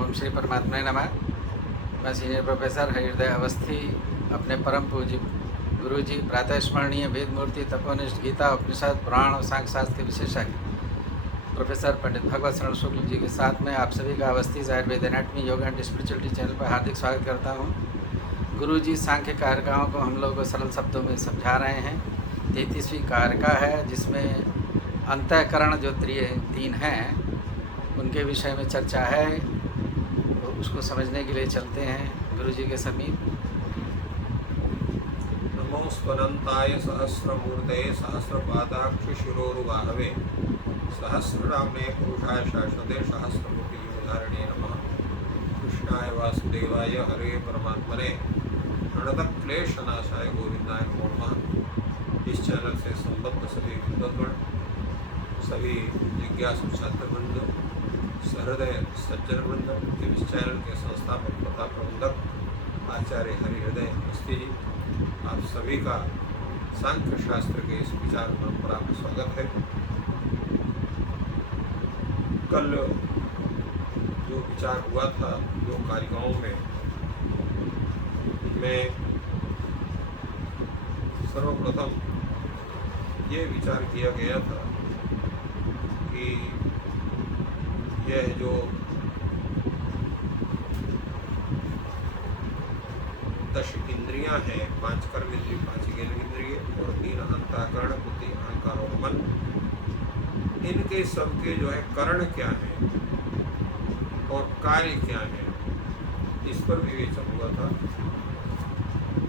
ओम श्री परमात्मा नमः। मैं सीनियर प्रोफेसर हृदय अवस्थी अपने परम पूज्य गुरु जी प्रातः स्मरणीय वेद मूर्ति तपोनिष्ठ गीता उपनिषद पुराण और सांख्य शास्त्र के विशेषज्ञ प्रोफेसर पंडित भगवत शरण शुक्ल जी के साथ में आप सभी का Awasthi Ayurveda anatomy yoga and spirituality channel पर हार्दिक स्वागत करता हूँ। गुरु जी सांख्य कारकाओं को हम लोग सरल शब्दों में समझा रहे हैं। 33वीं कारका है जिसमें अंतःकरण जो तीन हैं उनके विषय में चर्चा है, तो उसको समझने के लिए चलते हैं गुरु जी के समीप। नमोस्वनंताय सहस्रमूर्तये सहस्रपादाक्ष शिरोरुबाहवे सहस्रनाम्ने पुरुषाय शाश्वते सहस्रमुखिधारिणे नमः। कृष्णाय वासुदेवाय हरे परमात्मने प्रणतक्लेशनाशाय गोविंदाय नमो नमः। इस चैनल से संबद्ध सभी विद्वद्गण, सभी जिज्ञासु छात्रवृंद, सहृदय सज्जनवृंद, इस चैनल के संस्थापक तथा प्रबंधक आचार्य हरिहृदय अवस्थी जी, आप सभी का सांख्य शास्त्र के इस विचार परंपरा में स्वागत है। कल जो विचार हुआ था दो कारिकाओं में, मैं सर्वप्रथम ये विचार किया गया था कि यह जो दश इंद्रियां हैं, 5 कर्मेंद्रिय, 5 ज्ञानेंद्रिय और 3 अंतःकरण, बुद्धि, अहंकार और मन, इनके सबके जो है करण क्या है और कार्य क्या है, इस पर विवेचन हुआ था।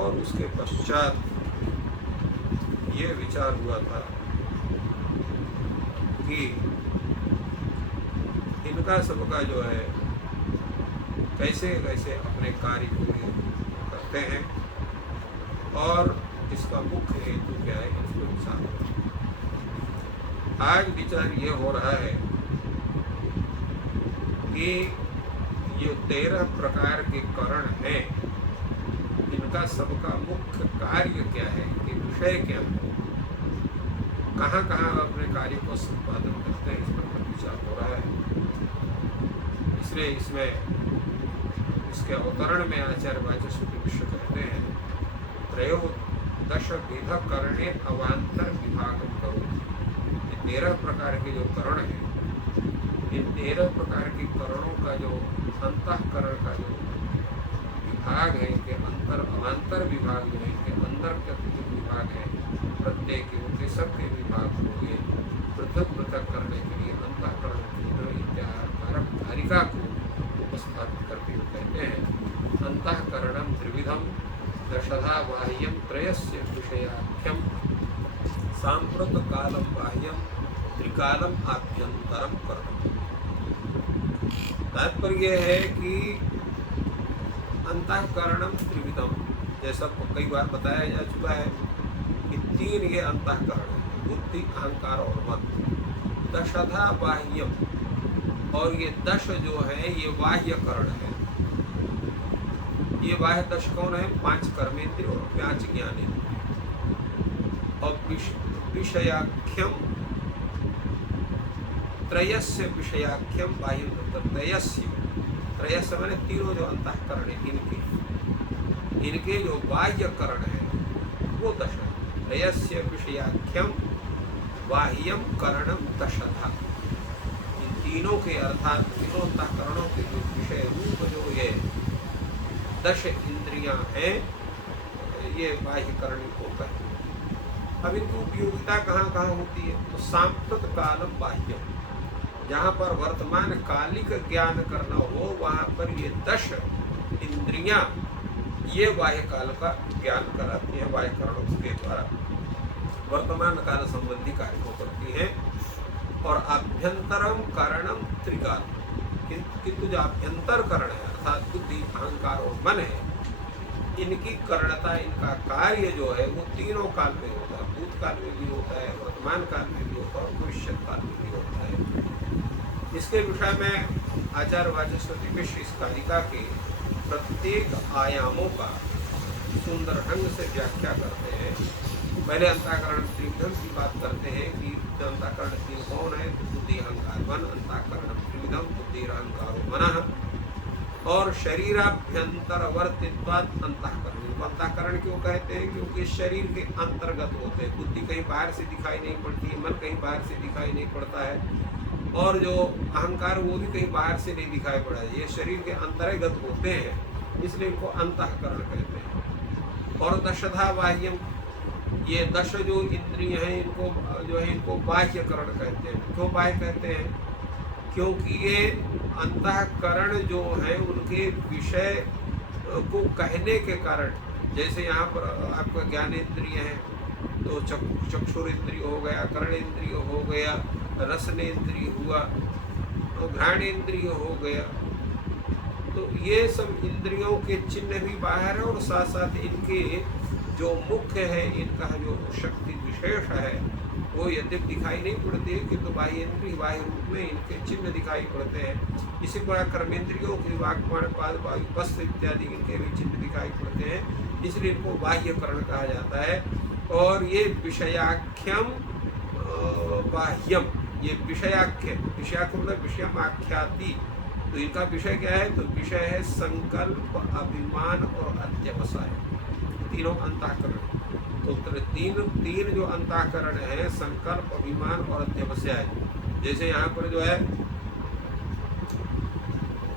और उसके पश्चात ये विचार हुआ था कि इनका सबका जो है कैसे कैसे अपने कार्य पूरे करते हैं और इसका मुख्य हेतु क्या है, इसको विचार करें। आज विचार ये हो रहा है कि ये 13 प्रकार के करण हैं, इनका सबका मुख्य कार्य क्या है, ये विषय क्या है, कहाँ कहाँ अपने कार्य को संपादन करते हैं, इस पर विचार हो रहा है। इसलिए इसमें इसके अवतरण में आचार्य वाचस्पति मिश्र कहते हैं, त्रयोदश विध करणे अवान्तर विभागम करो। 13 प्रकार के जो करण हैं, इन 13 प्रकार के करणों का जो अंतःकरण का जो विभाग है, इनके अंतर अवान्तर विभाग जो है, इनके अंदर के जो विभाग है, प्रत्येक उनके सबके विभाग को ये पृथक पृथक करने के लिए अंतःकरण कारिका को उपस्थापित करके कहते हैं, अंतःकरणम त्रिविधम दशधा बाह्यम त्रयस्य विषयाख्यम सांप्रत कालम बाह्यम त्रिकालम आभ्यंतरम करणम। तात्पर्य है कि अंतःकरणम त्रिविधम, जैसा कई बार बताया जा चुका है कि 3 ये अंतःकरण है, बुद्धि, अहंकार और मन। दशधा बाह्यम, और ये 10 जो है ये बाह्य करण है। ये बाह्य 10 कौन है? 5 कर्मेंद्रिय और 5 ज्ञानेंद्रिय। और विषयाख्यम त्रयस्य विषयाख्यम बाह्य त्रयस्य, त्रयस्य मैंने तीनों जो अंतःकरण है, इनके जो बाह्य करण है वो 10 है। त्रयस्य विषयाख्यम बाह्यम करणम दशधा। इन तीनों के अर्थात तीनों अंतःकरणों के जो विषय रूप जो ये 10 इंद्रियां हैं, ये बाह्य करण को कहते हैं। अब इनकी उपयोगिता कहाँ कहाँ होती है? तो सांप्रत कालम बाह्यम, जहाँ पर वर्तमान कालिक ज्ञान करना हो वहाँ पर ये 10 इंद्रियां ये बाह्य काल का ज्ञान कराती है, बाह्य करणों के द्वारा वर्तमान काल संबंधी कार्य को करती है। और आभ्यंतरम कारणम त्रिकाल, किंतु जो आभ्यंतर करण है अर्थात बुद्धि, अहंकार और मन है, इनकी करणता, इनका कार्य जो है वो तीनों काल में होता है। भूतकाल में भी होता है, वर्तमान काल में भी होता है और भविष्य काल में भी होता है। इसके विषय में आचार्य वाचस्पति मिश्र इस कारिका के प्रत्येक आयामों का सुंदर ढंग से व्याख्या करते हैं। पहले अंतःकरण त्रिविधम की बात करते हैं कि अंतःकरण 3 कौन है? बुद्धि, अहंकार, मन। अंतःकरण त्रिविधम बुद्धि, अहंकार, मन। और शरीराभ्यंतरवर्तित्वात् अंतःकरण। इनको अंतःकरण क्यों कहते हैं? क्योंकि शरीर के अंतर्गत होते हैं। बुद्धि कहीं बाहर से दिखाई नहीं पड़ती है, मन कहीं बाहर से दिखाई नहीं पड़ता है, और जो अहंकार वो भी कहीं बाहर से नहीं दिखाई पड़ा है। ये शरीर के अंतर्गत होते हैं, इसलिए इनको अंतःकरण कहते हैं। और दशधा बाह्यम, ये 10 जो इंद्रिय हैं इनको जो है इनको बाह्यकरण कहते हैं। क्यों बाह्य कहते हैं? क्योंकि ये अंतःकरण जो है उनके विषय को कहने के कारण, जैसे यहाँ पर आपका ज्ञानेंद्रिय है तो चक्षुरेंद्रिय हो गया, कर्णेंद्रिय हो गया, रसनेंद्रिय हुआ, घ्राणेंद्रिय हो गया, तो ये सब इंद्रियों के चिन्ह भी बाहर है, और साथ साथ इनके जो मुख्य है, इनका जो शक्ति विशेष है वो यद्यप दिखाई नहीं पड़ती है, किंतु बाह्य इंद्रिय बाह्य रूप में इनके चिन्ह दिखाई पड़ते हैं। इसी प्रकार कर्मेंद्रियों की वाक्पाण पाद वायु वस्त्र इत्यादि इनके भी चिन्ह दिखाई पड़ते हैं, इसलिए इनको बाह्यकरण कहा जाता है। और ये विषयाख्यम बाह्यम, ये विषयाख्य, विषयाख्य मतलब विषयम आख्याति, तो इनका विषय क्या है? तो विषय है संकल्प, अभिमान और अध्यवसाय, तीनों अंतःकरण। तो तीन जो अंतःकरण है, संकल्प, अभिमान और अध्यवसाय। जैसे यहाँ पर जो है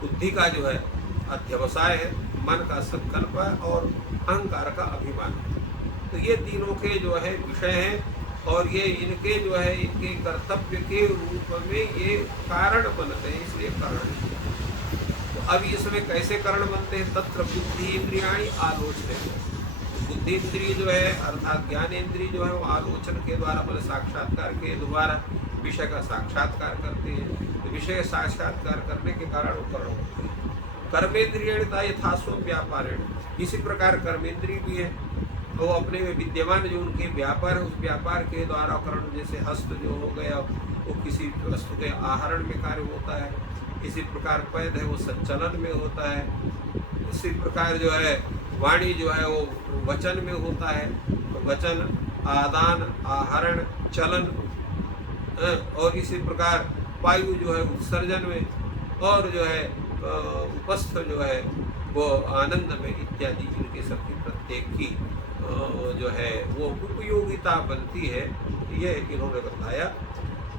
बुद्धि का जो है अध्यवसाय है, मन का संकल्प है और अहंकार का अभिमान है। तो ये तीनों के जो है विषय हैं, और ये इनके जो है इनके कर्तव्य के रूप में ये कारण बनते हैं, इसलिए कारण है। तो अब इसमें कैसे कारण बनते हैं? तत्र बुद्धि इंद्रियाणि आलोचने, बुद्धि इंद्रिय जो है अर्थात ज्ञान इंद्रिय जो है वो आलोचन के द्वारा, मतलब साक्षात्कार के द्वारा विषय का साक्षात्कार करते हैं। तो विषय साक्षात्कार करने के कारण वो करण होते हैं। कर्मेंद्रियता यथास्व व्यापारेण, इसी प्रकार कर्मेंद्रिय भी है, वो अपने में विद्यमान जो उनके व्यापार है, उस व्यापार के द्वारा करण, जैसे हस्त जो हो गया वो किसी वस्तु के आहरण में कार्य होता है, इसी प्रकार पैद है वो संचलन में होता है, इसी प्रकार जो है वाणी जो है वो वचन में होता है, तो वचन, आदान, आहरण, चलन, और इसी प्रकार वायु जो है उत्सर्जन में, और जो है उपस्थ जो है वो आनंद में इत्यादि, इनके सबकी प्रत्येक की जो है वो उपयोगिता बनती है, ये इन्होंने बताया।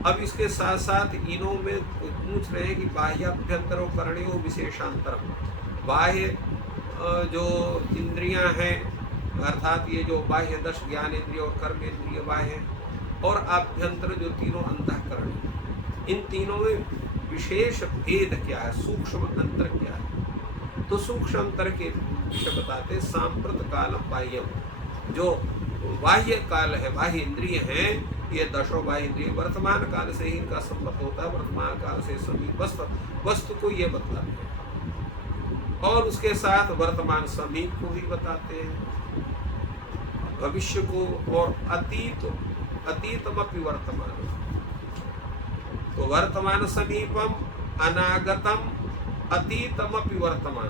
अब इसके साथ साथ इन्हों में पूछ रहे हैं कि बाह्याभ्यंतरो करणीयो विशेषांतरम, बाह्य जो इंद्रियां हैं अर्थात ये जो बाह्य 10 ज्ञानेंद्रिय और कर्मेंद्रिय बाह्य, और आभ्यंतर जो तीनों अंतःकरण, इन तीनों में विशेष भेद क्या है, सूक्ष्म अंतर क्या है? तो सूक्ष्म अंतर के विषय बताते सांप्रत कालम बाह्यम, जो बाह्य काल है, बाह्य इंद्रिय हैं, ये 10 बाह्य इंद्रिय वर्तमान काल से ही इनका संबंध होता है, वर्तमान काल से समीप वस्तु को ये बतलाते हैं, और उसके साथ वर्तमान समीप को भी बताते हैं, भविष्य को, और अतीतमपि वर्तमान, तो वर्तमान समीपम, अनागतम, अतीतमपि वर्तमान,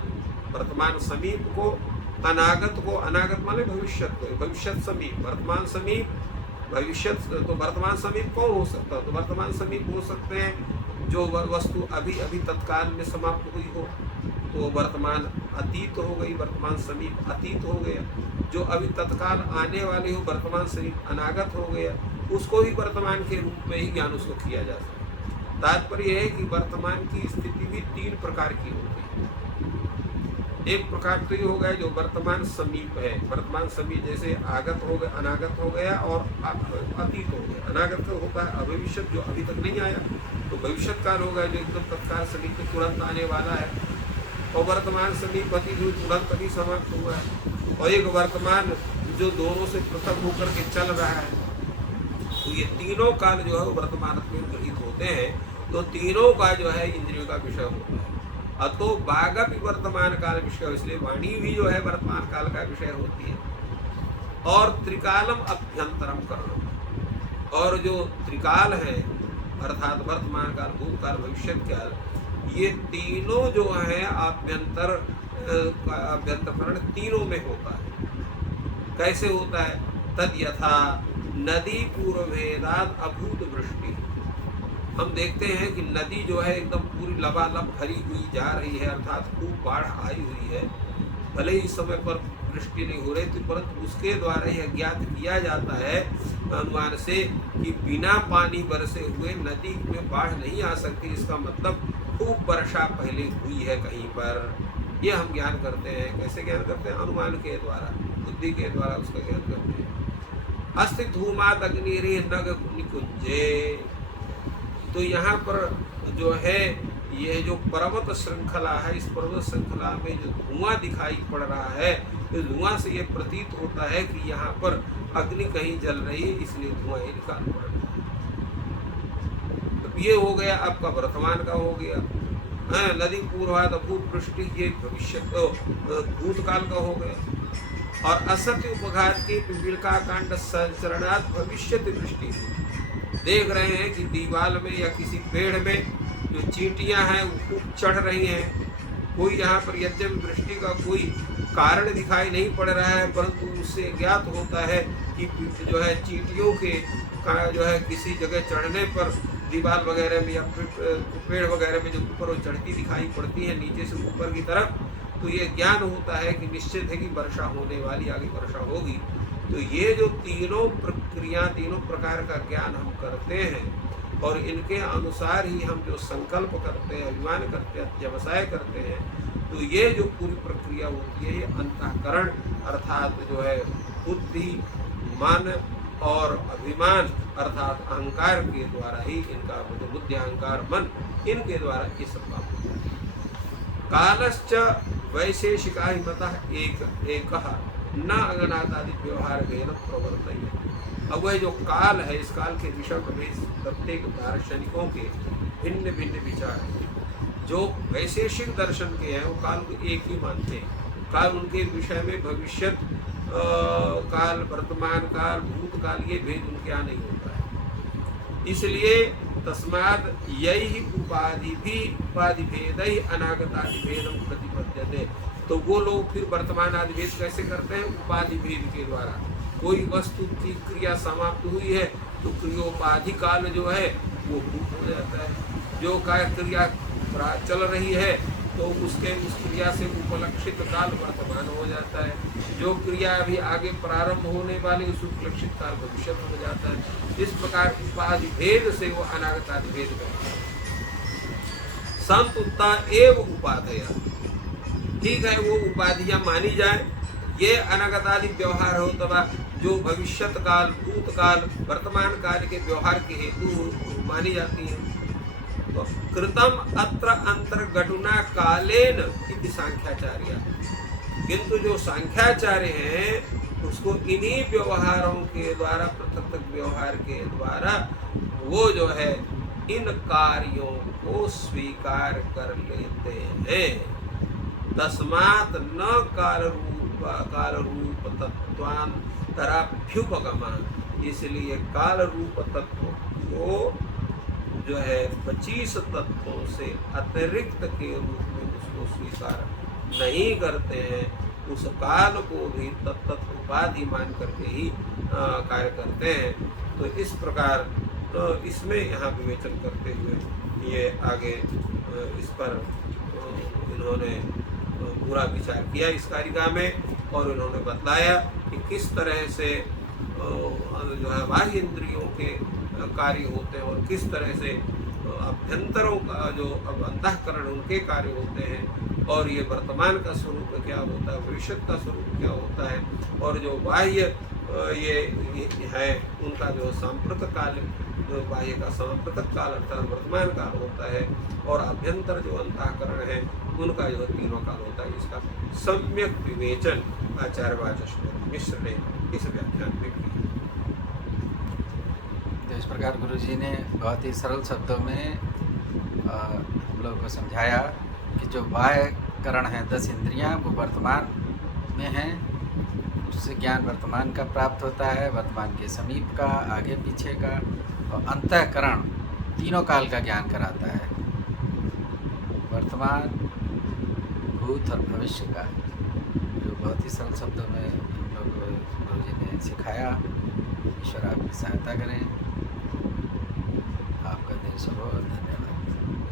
वर्तमान समीप को, अनागत को, अनागत माने भविष्य को, भविष्य समीप, वर्तमान समीप, भविष्य, तो वर्तमान समीप कौन हो सकता है? तो वर्तमान समीप हो सकते हैं जो वस्तु अभी अभी तत्काल में समाप्त हुई हो, तो वर्तमान अतीत हो गई, वर्तमान समीप अतीत हो गया, जो अभी तत्काल आने वाली हो वर्तमान समीप अनागत हो गया, उसको ही वर्तमान के रूप में ही ज्ञान उसको किया जा सकता है। तात्पर्य यह है कि वर्तमान की स्थिति भी 3 प्रकार की होती है। एक प्रकार तो ये हो गया जो वर्तमान समीप है, वर्तमान समीप जैसे आगत हो गया, अनागत हो गया और अतीत हो गया। अनागत का होता है अभविष्य जो अभी तक नहीं आया, तो भविष्य काल हो गया जो एकदम तत्काल समीप में तुरंत आने वाला है, और वर्तमान समीप अतीत जो तुरंत अभी समाप्त हुआ है, और एक वर्तमान जो दोनों से पृथक होकर के चल रहा है। तो ये तीनों काल जो है वो वर्तमान में गृहीत होते हैं, तो तीनों का जो है इंद्रियों का विषय होता है। अतो बाघ भी वर्तमान काल विषय, इसलिए वाणी भी जो है वर्तमान काल का विषय होती है। और त्रिकालम अभ्यंतरम करणम, और जो त्रिकाल है अर्थात वर्तमान काल, भूतकाल, भविष्य काल, ये तीनों जो है अभ्यंतरण तीनों में होता है। कैसे होता है? तद यथा नदी पूर्व भेदात अभूत वृष्टि, हम देखते हैं कि नदी जो है एकदम पूरी लबालब भरी हुई जा रही है, अर्थात खूब बाढ़ आई हुई है। भले ही समय पर वृष्टि नहीं हो रही थी, परंतु उसके द्वारा यह ज्ञात किया जाता है अनुमान से कि बिना पानी बरसे हुए नदी में बाढ़ नहीं आ सकती। इसका मतलब खूब वर्षा पहले हुई है कहीं पर। ये हम ज्ञान करते हैं। कैसे ज्ञान करते हैं? अनुमान के द्वारा, बुद्धि के द्वारा उसका ज्ञान करते हैं। अस्ति धूमात अग्निरे नग निकुंजे। तो यहाँ पर जो है ये जो पर्वत श्रृंखला है, इस पर्वत श्रृंखला में जो धुआं दिखाई पड़ रहा है, तो धुआं से ये प्रतीत होता है कि यहाँ पर अग्नि कहीं जल रही है, इसलिए धुआं ये निकाल पड़ रहा है। तो ये हो गया, आपका वर्तमान का हो गया। नदी पूर्वाद अभूत वृष्टि, ये भविष्य भूतकाल का हो गया। और असत्य उपघात के पिपीलिका कांड संचरणात् भविष्यति वृष्टि। देख रहे हैं कि दीवार में या किसी पेड़ में जो चींटियां हैं वो खूब चढ़ रही हैं। कोई यहाँ पर यद्यपि वृष्टि का कोई कारण दिखाई नहीं पड़ रहा है, परंतु उससे ज्ञात होता है कि जो है चींटियों के जो है किसी जगह चढ़ने पर दीवार वगैरह में या पेड़ वगैरह में जो ऊपर वो चढ़ती दिखाई पड़ती है नीचे से ऊपर की तरफ, तो ये ज्ञान होता है कि निश्चित है कि वर्षा होने वाली, आगे वर्षा होगी। तो ये जो तीनों प्रक्रिया, तीनों प्रकार का ज्ञान हम करते हैं और इनके अनुसार ही हम जो संकल्प करते हैं, अभिमान करते हैं, व्यवसाय करते हैं, तो ये जो पूरी प्रक्रिया होती है ये अंतःकरण अर्थात जो है बुद्धि, मन और अभिमान अर्थात अहंकार के द्वारा ही इनका मतलब बुद्धि, अहंकार, मन, इनके द्वारा ये सब काम होता है। कालश्च वैशेषिका ही मतः एक न अगनात आदि व्यवहार गए न प्रवर्तन। अब वह जो काल है, इस काल के विषय में प्रत्येक दार्शनिकों के भिन्न भिन्न विचार हैं। जो वैशेषिक दर्शन के हैं वो काल को एक ही मानते हैं। काल उनके विषय में भविष्यत काल, वर्तमान काल, भूतकाल, ये भेद उनके यहाँ नहीं होता है। इसलिए तस्माद यही उपाधि भेद ही अनागतादि भेदम प्रतिपद्यते। तो वो लोग फिर वर्तमान आदि भेद कैसे करते हैं? उपाधि भेद के द्वारा। कोई वस्तु की क्रिया समाप्त हुई है तो क्रियोपाधि काल जो है वो भूत हो जाता है। जो क्रिया चल रही है तो उस क्रिया से उपलक्षित काल वर्तमान हो जाता है। जो क्रिया अभी आगे प्रारंभ होने वाली उस उपलक्षित काल भविष्य हो जाता है। इस प्रकार उपाधि भेद से वो अनागत आदि भेद करता है। संतुत्ता एव उपाधया, ठीक है, वो उपाधियां मानी जाए। ये अनागत आदि व्यवहार हो तथा जो भविष्यत काल, भूतकाल, वर्तमान काल के व्यवहार के हेतु मानी जाती है। तो कृतम अत्र अंतर्गटुना कालेन इति सांख्याचार्य, किंतु जो सांख्याचार्य हैं उसको इन्हीं व्यवहारों के द्वारा, पृथक व्यवहार के द्वारा वो जो है इन कार्यों को स्वीकार कर लेते हैं। तस्मात् न काल रूप तत्वान्तराभ्युपगमा, इसलिए काल रूप तत्व को जो है 25 तत्वों से अतिरिक्त के रूप में उसको स्वीकार नहीं करते हैं। उस काल को भी तत्त उपाधि मान करके ही कार्य करते हैं। तो इस प्रकार तो इसमें यहाँ विवेचन करते हुए ये आगे इस पर इन्होंने पूरा विचार किया इस कारिका में, और इन्होंने बताया कि किस तरह से जो है बाह्य इंद्रियों के कार्य होते हैं और किस तरह से अभ्यंतरों का जो अब अंतःकरण उनके कार्य होते हैं, और ये वर्तमान का स्वरूप क्या होता है, भविष्य का स्वरूप क्या होता है, और जो बाह्य ये है उनका जो सांप्रत काल, जो बाह्य का सांप्रतक काल अर्थात वर्तमान काल होता है, और अभ्यंतर जो अंतःकरण है उनका जो तीनों काल होता है। इसका सम्यक विवेचन आचार्य वाचस्पति मिश्र ने इस व्याख्यान में किया। तो इस प्रकार गुरु जी ने बहुत ही सरल शब्दों में हम लोगों को समझाया कि जो बाह्य करण है 10 इंद्रियां वो वर्तमान में हैं, उससे ज्ञान वर्तमान का प्राप्त होता है, वर्तमान के समीप का, आगे पीछे का, और अंतःकरण तीनों काल का ज्ञान कराता है, वर्तमान, भूत और भविष्य का, जो बहुत ही सरल शब्दों में हम लोग गुरु जी ने सिखाया। ईश्वर आपकी सहायता करें। आपका राधे, सब धन्यवाद।